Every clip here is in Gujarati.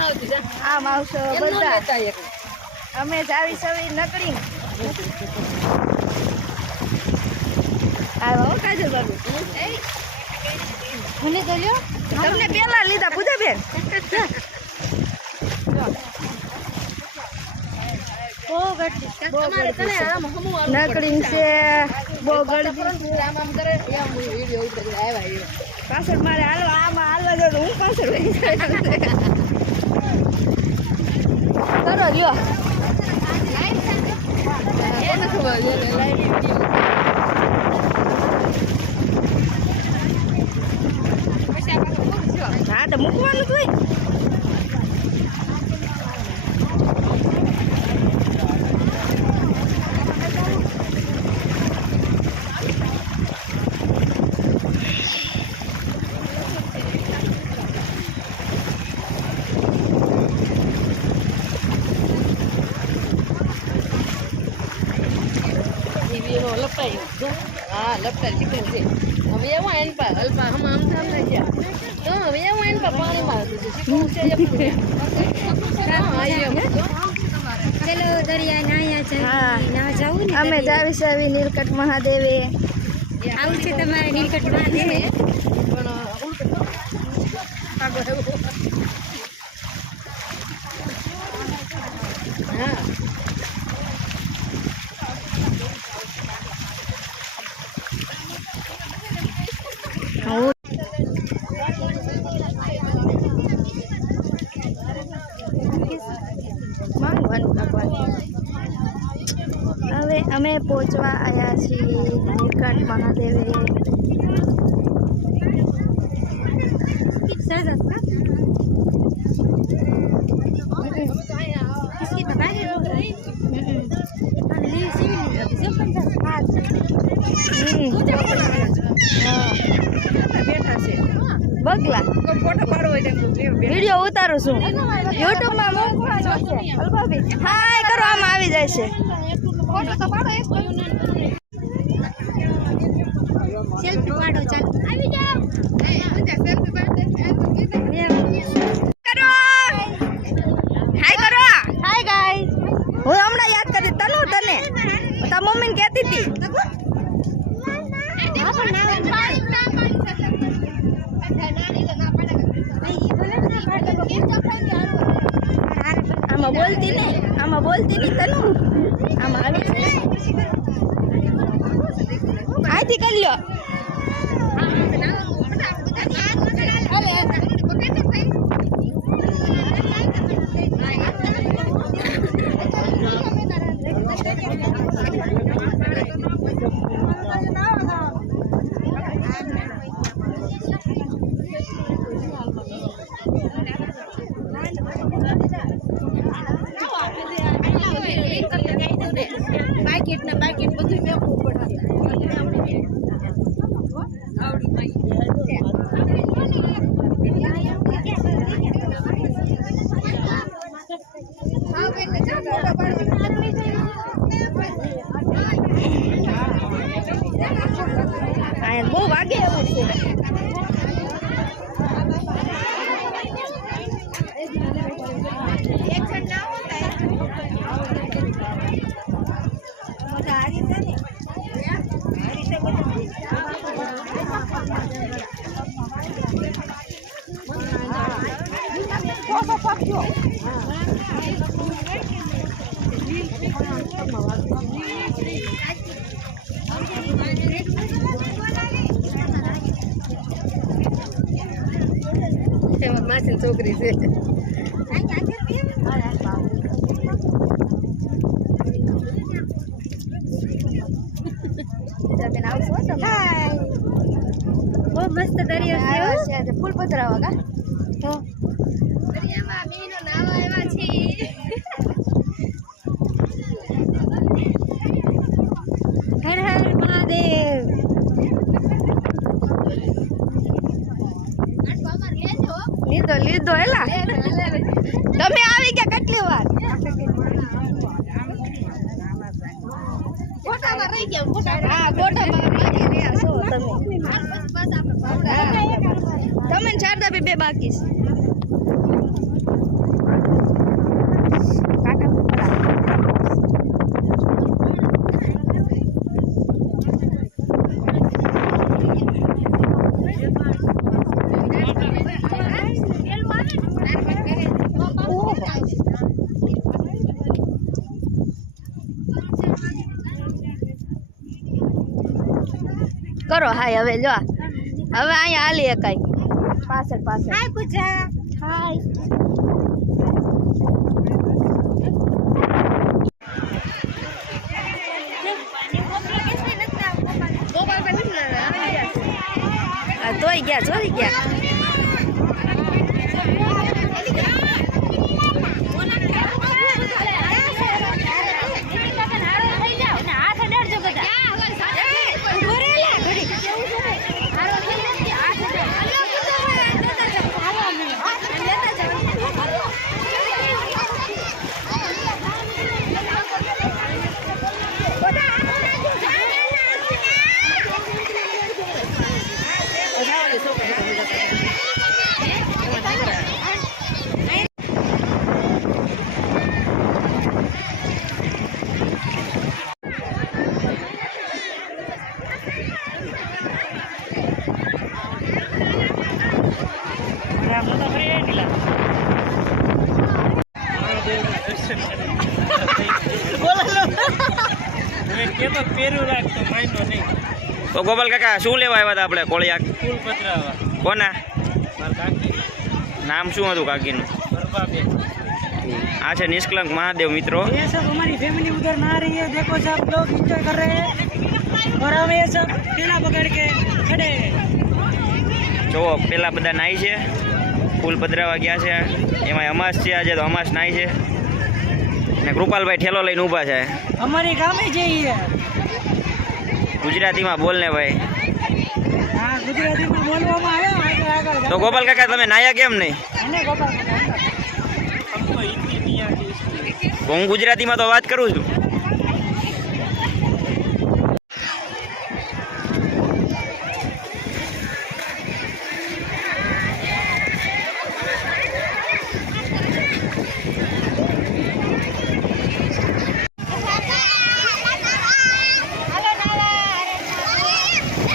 આમ આવશો બધા અમે જાવી સવી નકળી આવો કાજલ બાબુ મને તો લ્યો તમને પેલા લીધા પૂજા બેન નકળી છે બહુ ગળદી પાછળ મારે હાલો આમાં હાલવા જો હું પાછળ કરો લ્યો હા તો મૂકવાનું જ હોય हाँ लपटा चिकन से हम ये वो एन पर अल्पा हम आम सामने क्या तो हम ये वो एन पर पानी मार दो चिकन से ये पूरे हां ये चलो दरिया नाया चाहिए ना जाऊं ने અમે જાવી સવી નીલકંઠ મહાદેવે આવું છે તમારે નીલકંઠ મહાદેવ પણ हाँ હવે અમે પહોંચવા આવ્યા છીએ નીલકંઠ મહાદેવે બગલા ફોટો પાડવો હોય વિડીયો ઉતારું છું યુટ્યુબમાં મૂકવાનો છે અલ્પાબી હાય કરો આમાં આવી જાય છે ફોટો તો પાડો એક સેલ્ફી પાડો ચાલ આવી જાઓ સેલ્ફી પાડે કરો હાય કરો હાય ગાઈસ હું હમણાં યાદ કરી તને તાર મમ્મીને કહેતી હતી આમાં બોલતી ને તનુ આમાં આવી છે આથી કરી લ્યો બાકેટ બધું મેકવું પડે બહુ વાગે એવું છે માસી છોકરી છે બહુ મસ્ત દરિયો છે ફૂલ પધરાવા કા તો દરિયામાં મીનો નાવા આવ્યા છે હર હર મહાદેવ લીધો એલા તમે આવી ગયા કેટલી વાર ફોટામાં રહી ગયા હા ફોટામાં રહી રહ્યા છો તમે શારદા બે બાકી છે કરો હાય હવે જો હવે અહીંયા હાલી એકાઈ પાછળ પાછળ હાય પૂજા હાય તોય ગયા ચોરી ગયા તો ગોપાલ કાકા શું લેવા આવ્યા હતા આપણે કોળિયાક ફૂલ પધરાવા કોના મારા કાકી નામ શું હતું કાકીનું બરબાબેન આ છે નિષ્કલંક મહાદેવ મિત્રો ये सब हमारी फैमिली उधर नहा रही है देखो सब लोग एंजॉय कर रहे हैं और हम ये सब ठेला पकड़ के खड़े हैं જુઓ પેલા બધા નાઈ છે ફૂલ પધરાવા ગયા છે એમાં અમાસ છે આજે તો અમાસ નાઈ છે ને કૃપાલભાઈ ઠેલો લઈને ઊભા છે हमारे गाँव में यही है ગુજરાતીમાં બોલને ભાઈ हाँ गुजराती में बोलवा आया आगे आगे તો ગોપાલ કાકા તમે નાયા કેમ નહીં અને ગોપાલ કાકા हमको हिंदी नहीं आती इसलिए તો હું ગુજરાતીમાં તો વાત કરું છું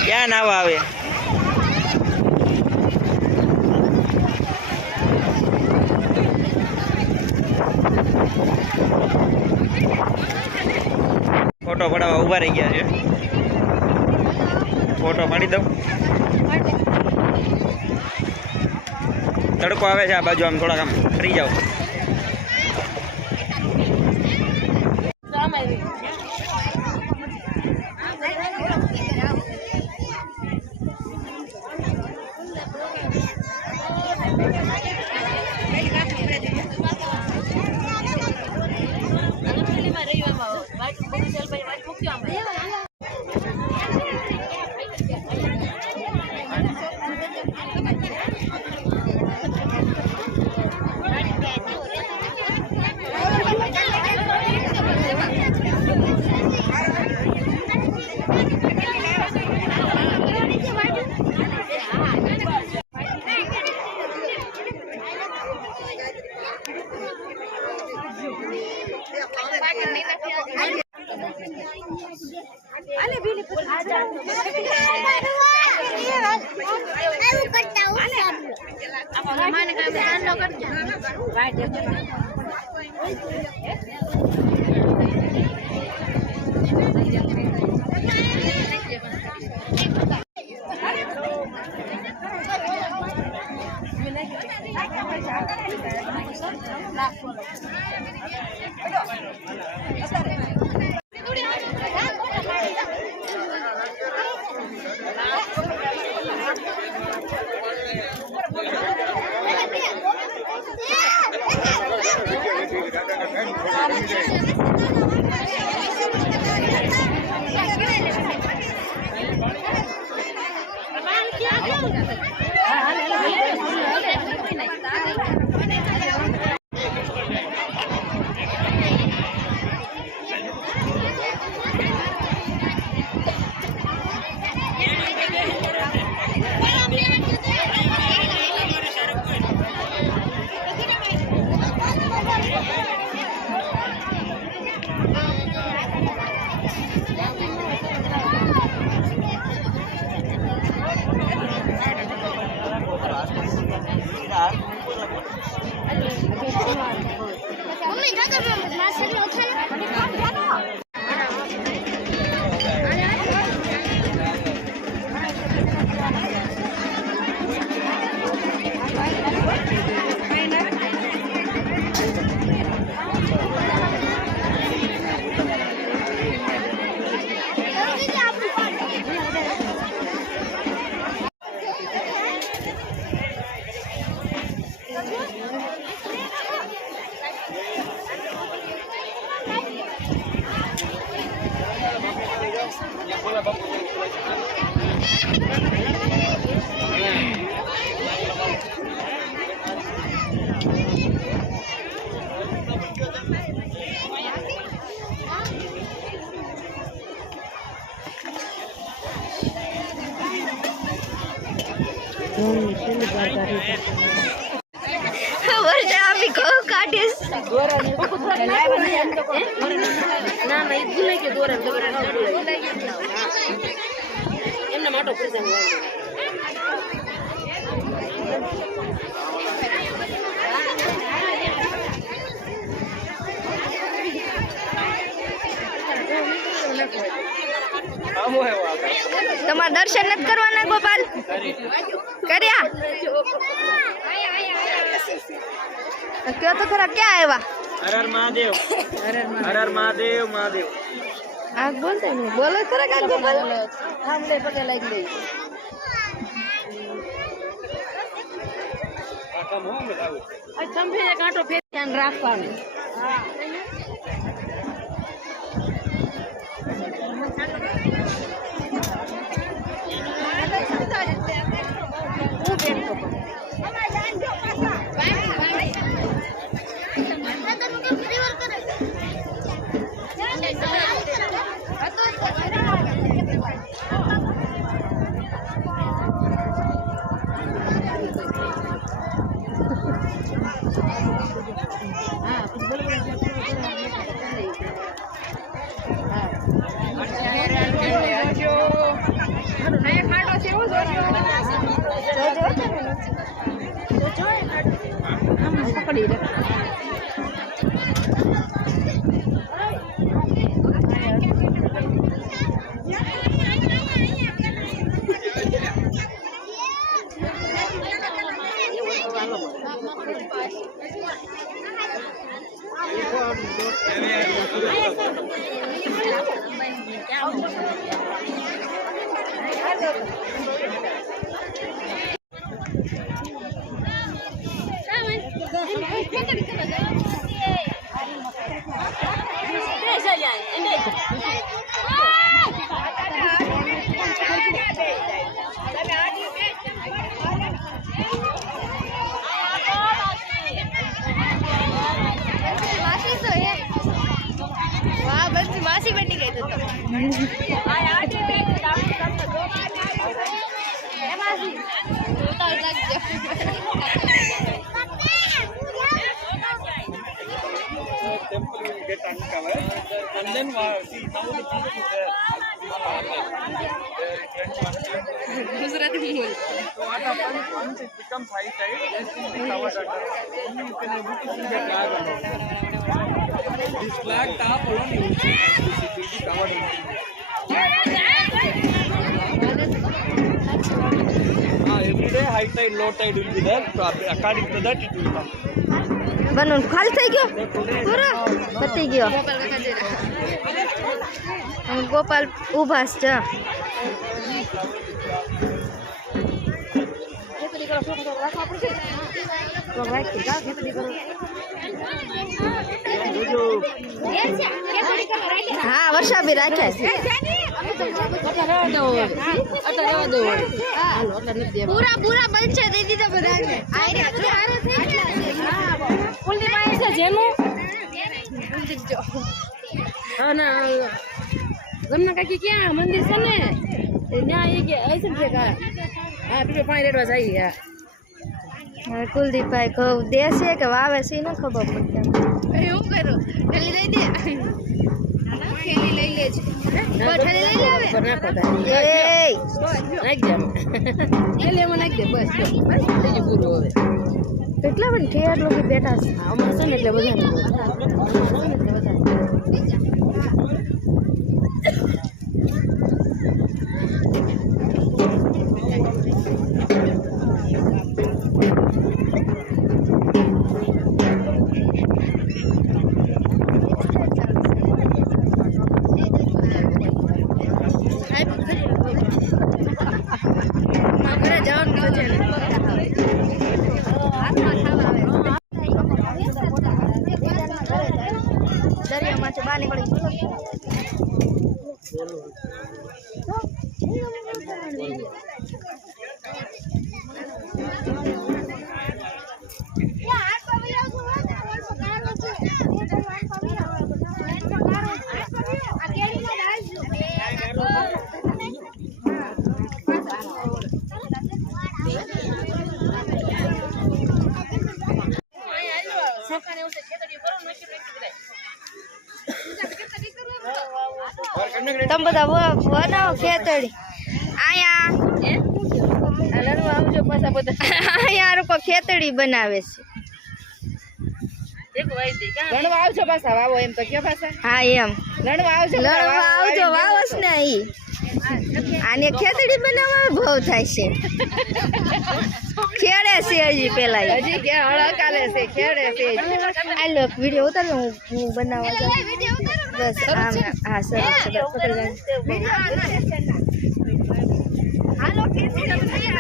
ક્યાં નાવા આવે ફોટો પડાવવા ઊભા રહી ગયા છે ફોટો પાડી દઉં તડકો આવે છે આ બાજુ આમ થોડાક આમ ફરી જાઓ વર્ષા આપી કહું કાઢીશ ના ના એ ભૂલાઈ ગયો દોરા એમને માટો પૂછે તમારે દર્શન નથી કરવાના ગોપાલ કર્યા કયો તો ખરા ક્યાં આવ્યા હર હર મહાદેવ હર હર મહાદેવ મહાદેવ આ બોલતા નહીં બોલો ખરા કા ગોપાલ સાંભળે પગે લાગી ગઈ ખંભે કાંટો ફેર ધ્યાન રાખવાનું પકડી રે માસી બની ગઈ તો temple will get uncovered and then see now the people is there. Gujarati બોલ So what happens once it becomes high tide, this will be covered under. Only you can able to see the flag alone. This flag top alone you will see. It will be covered in. Every day high tide, low tide will be there. So according to that it will come. બનવું ખાલી થઈ ગયો પૂરો પતી ગયો ગોપાલ ઉભા છે હા વર્ષા બી રાખ્યા છે પૂરા પૂરા બનશે દીદી તો બધાને કુલદીપ આવે છે જેનું હા ના ગમના કાકી ક્યાં મંદિર છે ને ત્યાં એ કે હશે ને કે હા પીપે પાણી રેડવા જાય હવે કુલદીપભાઈ ઘઉં દેશે કે વાવે છે ન ખબર પડતી એવું કરો ખાલી લઈ દે ખેલી લઈ લેજો ખાલી લઈ લેવે નાખો એ નાખ દે ખેલી એમાં નાખ દે બસ બસ થઈ ગયું પૂરું હવે કેટલા પણ ઠેર લોકો બેઠા છે અમારે છે ને એટલે બધા દરિયામાંથી બહાર નીકળી તમે બધા બનાવો ખેતડી અહીંયા આવજો પાછા બધા અહીંયા લોકો ખેતડી બનાવે છે ગણવા આવજો પાછા વાવો એમ તો કયો પાછા હા એમ ગણવા આવજો લણવા આવજો વાવસ ને ઈ આને ખેતડી બનાવવા બહુ થાય છે ખેડે છે હજી પેલા હજી કે હળકાલે છે ખેડે છે આ લો વિડિયો ઉતાર હું બનાવવા જાઉં બસ આમ હા સરસ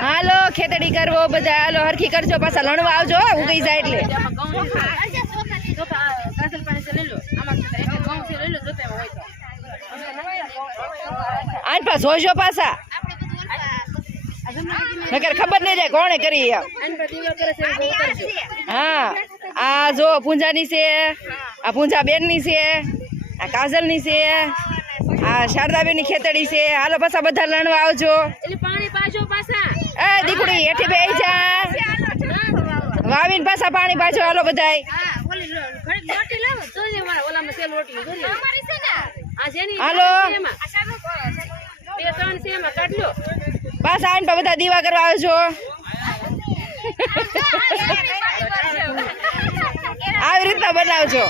હાલો ખેતડી કરવો બધા હાલો હરખી કરજો પાછા લણવા આવજો ઉગી જાય એટલે આજ પાસ જોજો પાછા નકર ખબર નહીં જાય કોણે કરી હા આ જો પૂંજાની છે આ પૂંજા બેન ની છે આ કાજલ ની છે આ શારદાબેન ની ખેતડી છે હાલો પાછા બધા લણવા આવજો એ દીકડી હેઠી બેહી જા વાવીને પાછા પાણી પાછો હાલો બધાય હાલો પાછા આવીને બધા દીવા કરવા આવજો આવી રીતના બનાવજો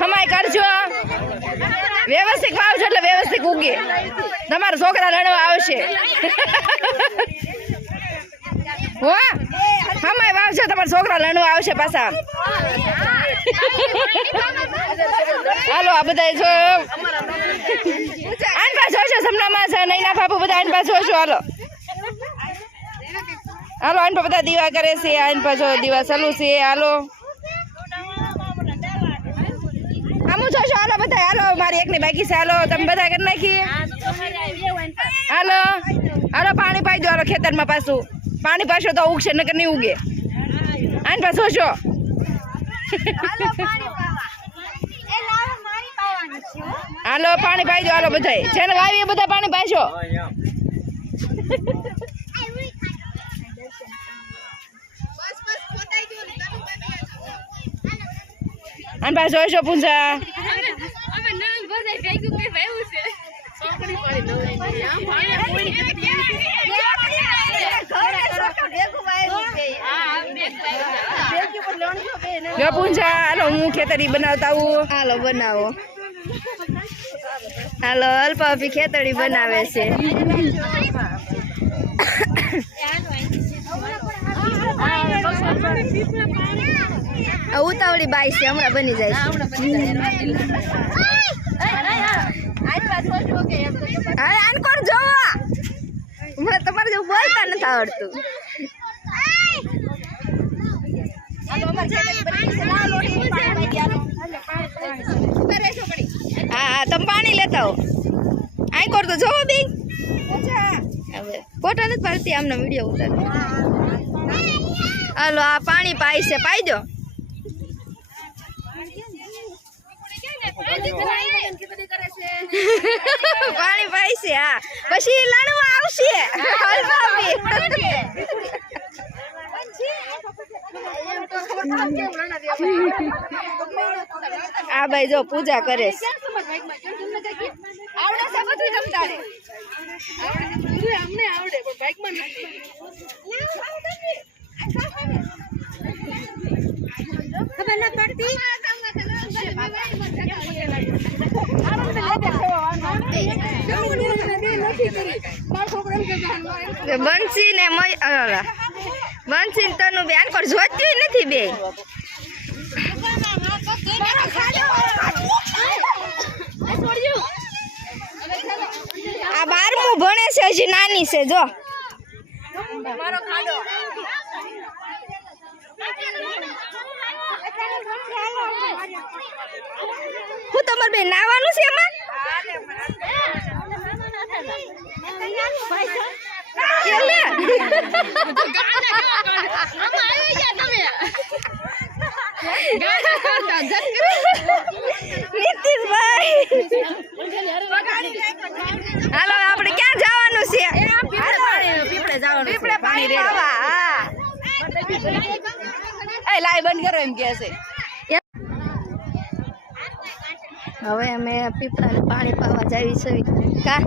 હમાય કરજો વ્યવસ્થિત વાવજો એટલે વ્યવસ્થિત ઉગે તમારા છોકરા લડવા આવશે હો હમાય વાવજો તમારા છોકરા લડવા આવશે પાછા હાલો આ બધા જો આન પાછો છો સમનામાં છે નૈના બાપુ બધા આન પાછો છો હાલો હાલો આન પર બધા દીવા કરે છે આન પાછો દીવા ચાલુ છે હાલો આમુ જોશો હાલો બધા હાલો મારી એકની બાકી છે હાલો તમે બધા કરી નાખી હાલો હાલો પાણી પાઈ દો હાલો ખેતરમાં પાછું પાણી પાછો તો ઉગશે નકર નહીં ઉગે આન પાછો છો હાલો પાણી પાઈ દો હાલો બધા જેને વાવીએ બધા પાણી પાછો આન પાછો છો પૂંજા જો પૂંજા હાલો હું ખેતરી બનાવતા આવું હાલો બનાવો હાલો અલ્પાપી ખેતડી બનાવે છે ઉતાવળી બાઈ છે હમણાં બની જાય અરે આન કોણ જોવા તમારે જેવું બોલતા નથી આવડતું હા તમે પાણી લેતા હો આઈ કોર તો જોવો બી ફોટો નથી પાડતી આમનો વિડીયો ઉતાર હાલો આ પાણી પાઈ છે પાઈ દો પાણી પાઈ છે હા પછી લણવા આવશે આ ભાઈ જો પૂજા કરે છે ખબર ના પડતી બંસી ને બંસી ને તનું બે આનકોર જોતી નથી બે આ 12મું ભણે છે હજી નાની છે જો હું તમારે બે નાવાનું છે એમાં નીતિશભાઈ હાલો આપણે ક્યાં જવાનું છે પીપળે જવાનું પીપળે પાણી પાવા હા એ લાઈ બંધ કરો એમ કે છે હવે અમે પીપળાને પાણી પાવા જાવી છે કા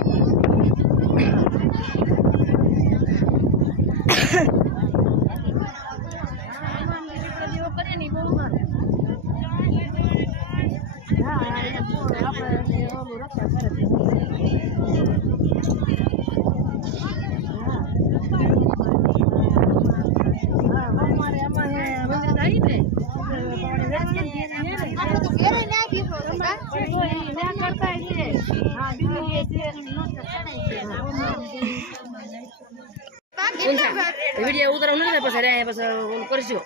વિડિયો ઉતરવું નથી પછી પછી કરશું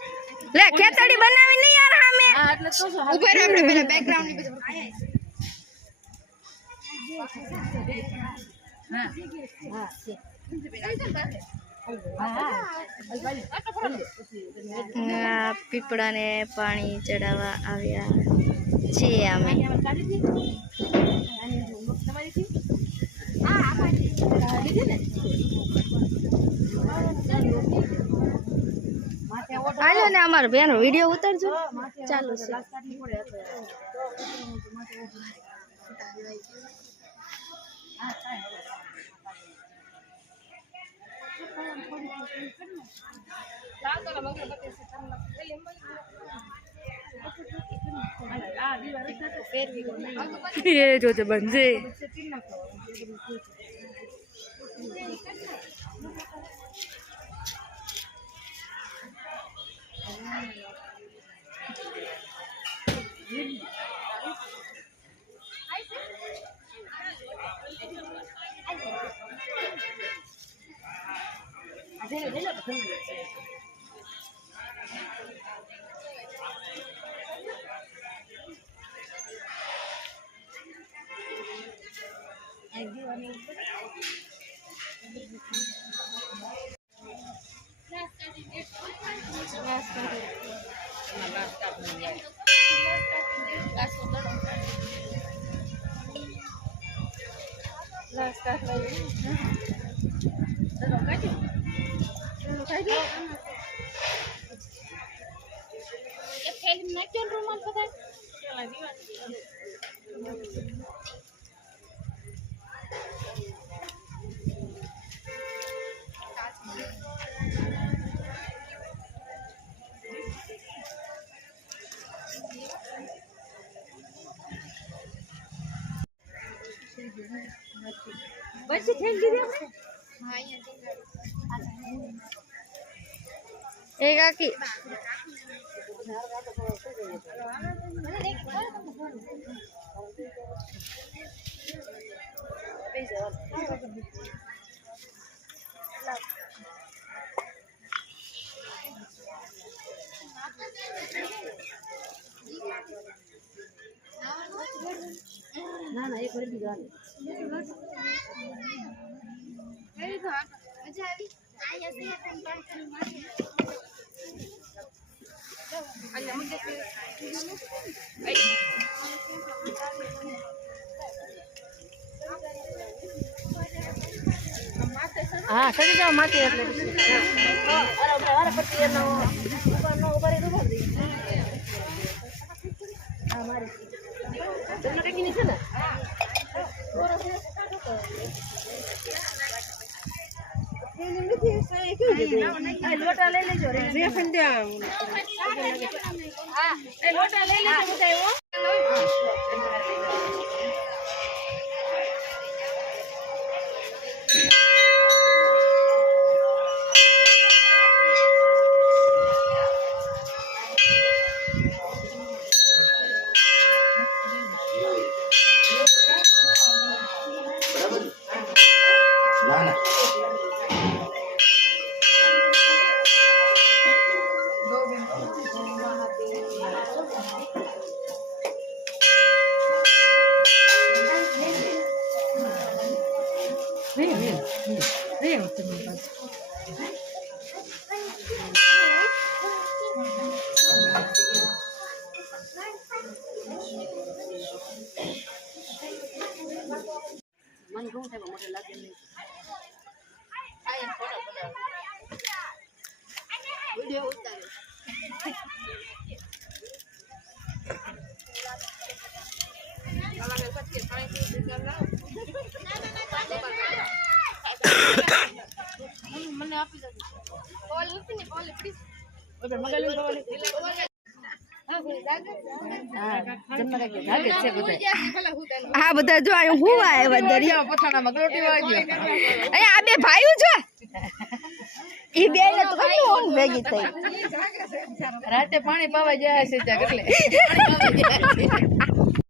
લે ખેતડી બનાવી નહીં યાર હામે એટલે તો શું ઉભા રહો આપણે પેલા બેકગ્રાઉન્ડ ની પીપળાને પાણી ચડાવવા આવ્યા છીએ અમે હાલો ને અમારો બેનો વિડીયો ઉતારજો ચાલુ છે એ જોજે બંજે પછી થઈ ગઈ એ કાકી ના ના એ કરી દીધું હા સડી જાવ માથે એટલે પછી એનો ઉપર હા મારી તમને કઈ નહીં છે ને લોટા લઈ લેજો લોટા લઈ લેજો બધા હા બધા જો અહીં હું આવ્યા દરિયા અહીંયા આ બે ભાઈઓ જો એ બે ને તો કેટલી ઊંઘ ભેગી થઈ રાતે પાણી પાવા જાય છે એટલે